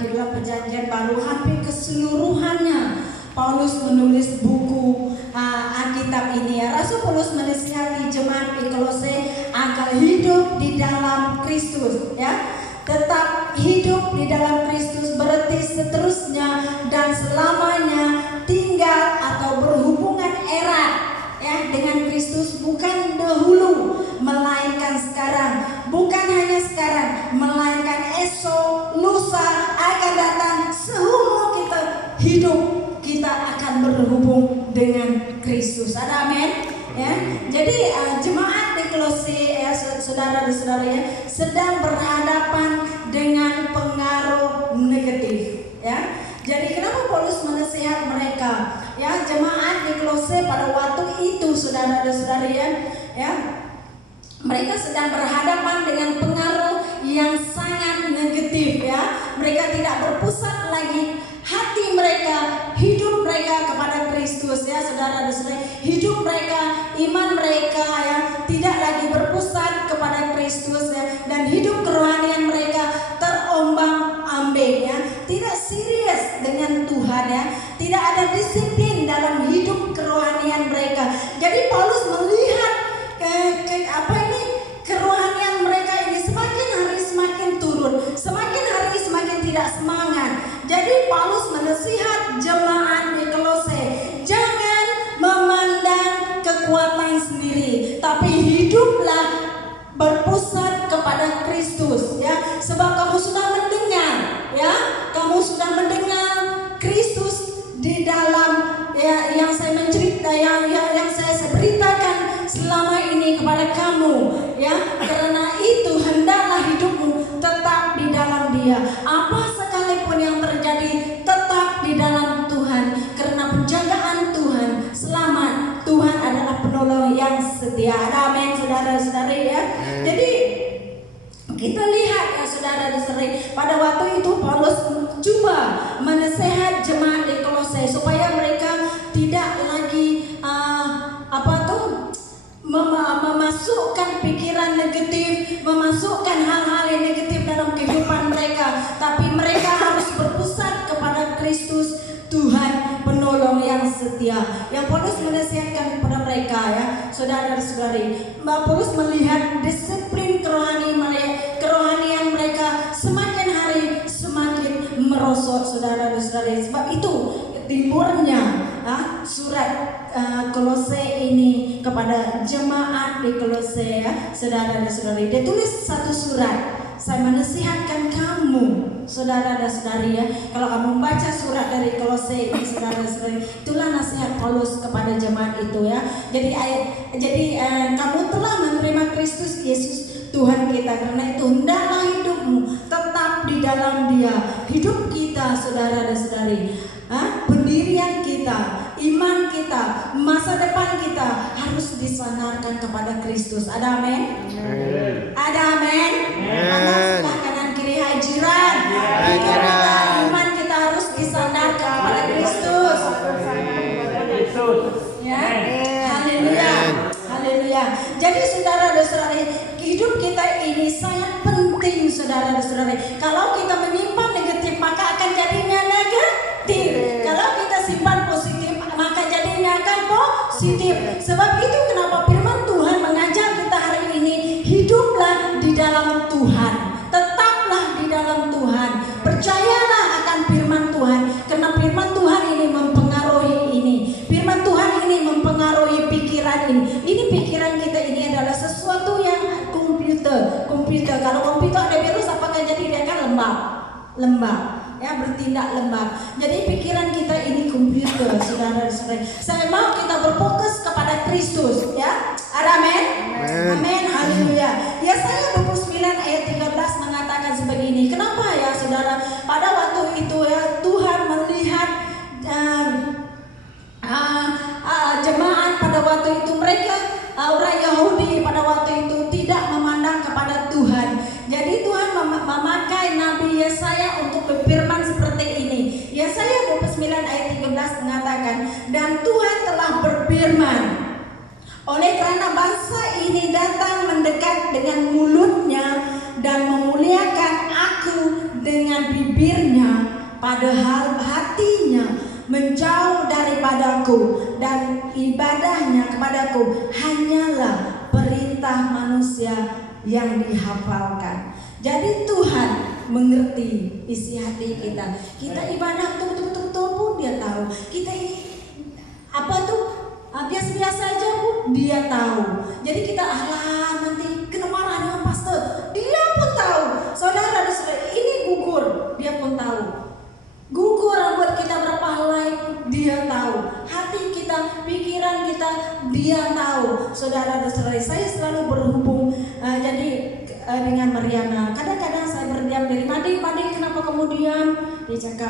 di dalam perjanjian baru hampir keseluruhannya Paulus menulis buku Alkitab ini ya. Rasul Paulus menasihati jemaat di Kolose agar hidup di dalam Kristus ya. Tetap hidup di dalam Kristus berarti seterusnya dan selamanya tinggal atau berhubungan erat ya dengan Kristus, bukan dahulu melainkan sekarang, bukan hanya sekarang melainkan esok, lusa akan datang. Seumur kita hidup kita akan berhubung dengan Kristus. Ada amin ya. Jadi jemaat di Kolose ya, saudara-saudara ya, sedang berhadapan dengan pengaruh negatif ya. Jadi kenapa Paulus menasihat mereka ya, jemaat di Kolose pada waktu itu saudara-saudara ya, mereka sedang berhadapan dengan pengaruh yang sangat negatif ya. Mereka tidak berpusat lagi hati mereka, hidup mereka kepada Kristus ya saudara-saudara. Hidup mereka, iman mereka ya tidak lagi berpusat kepada Kristus ya, dan hidup kerohanian mereka terombang-ambing ya, tidak serius dengan Tuhan ya, tidak ada disiplin dalam hidup kerohanian mereka. Jadi Paulus melihat kerohanian mereka ini semakin hari semakin turun, semakin hari semakin tidak semangat. Jadi Paulus menasihat jemaat di Kolose, jangan memandang kekuatan sendiri, tapi hiduplah berpusat kepada Kristus ya. Sebab kamu sudah mendengar ya, kamu sudah mendengar Kristus di dalam ya, yang saya mencerita, yang saya beritakan selama ini kepada kamu ya. Karena itu hendaklah hidupmu tetap di dalam Dia. Apa sekalipun yang terjadi, tetap di dalam Tuhan, karena penjagaan Tuhan selamat. Tuhan adalah penolong yang setia. Amin saudara-saudara ya. Jadi kita lihat ya saudara-saudara, pada waktu itu Paulus coba menasihat jemaat di Kolose supaya mereka tidak lagi memasukkan pikiran negatif, memasukkan hal-hal yang negatif dalam kehidupan mereka, tapi mereka harus berpusat kepada Kristus, Tuhan penolong yang setia. Yang Paulus menasihatkan kepada mereka ya, saudara-saudari, Paulus melihat disiplin kerohanian mereka semakin hari semakin merosot, saudara-saudari. Sebab itu timurnya surat Kolose ini kepada jemaat di Kolose ya, saudara-saudari. Dia tulis satu surat, saya menasihatkan kamu, saudara dan saudari ya. Kalau kamu membaca surat dari Kolose ini, saudara-saudari, itulah nasihat Paulus kepada jemaat itu ya. Jadi kamu telah menerima Kristus Yesus Tuhan kita, karena itu hendaklah hidupmu tetap di dalam Dia. Hidup kita, saudara dan saudari, pendirian kita, iman kita, masa depan kita harus disandarkan kepada Kristus. Ada amin? Ada amin? Sebelah kanan kiri, hai jiran, iman kita harus disandarkan kepada Kristus. Ya, haleluya, haleluya. Jadi saudara dan saudari, hidup kita ini sangat penting, saudara dan saudari. Kalau kita menyimpan negatif, maka akan jadinya negatif. Kalau kita simpan positif, maka jadinya akan positif. Sebab itu kenapa firman Tuhan mengajar kita hari ini, hiduplah di dalam Tuhan, tetaplah di dalam Tuhan, percayalah akan firman Tuhan, karena firman Tuhan ini mempengaruhi ini, firman Tuhan ini mempengaruhi pikiran ini. Ini pikiran kita ini adalah sesuatu yang komputer. Kalau komputer ada virus, apakah jadi dia akan lembab ya, bertindak lembab. Jadi pikiran kita ini komputer, saudara-saudara. Saya mau kita berfokus kepada Kristus ya. Amin. Amin. Haleluya. Yesaya 29 ayat 13 mengatakan sebegini. Kenapa ya saudara? Pada waktu itu ya, Tuhan melihat jemaat pada waktu itu, mereka orang Yahudi pada waktu itu tidak memandang kepada Tuhan. Jadi Tuhan memakai Nabi Yesaya untuk berfirman seperti ini. Yesaya 29 ayat 13 mengatakan, dan Tuhan telah berfirman, oleh karena bangsa ini datang mendekat dengan mulutnya dan memuliakan aku dengan bibirnya, padahal hatinya menjauh daripadaku, dan ibadahnya kepadaku hanyalah perintah manusia yang dihafalkan. Jadi Tuhan mengerti isi hati kita. Kita ibadah betul-betul pun Dia tahu. Kita biasa-biasa aja pun Dia tahu. Jadi kita nanti kena marah dengan pastor, Dia pun tahu. Saudara ini gugur, Dia pun tahu. Gugur buat kita berapa helai, Dia tahu. Hati kita, pikiran kita, Dia tahu. Saudara dan saudari, saya selalu berhubung dengan Mariana. Kadang-kadang saya berdiam diri, Madi kenapa kamu diam? Dia cakap,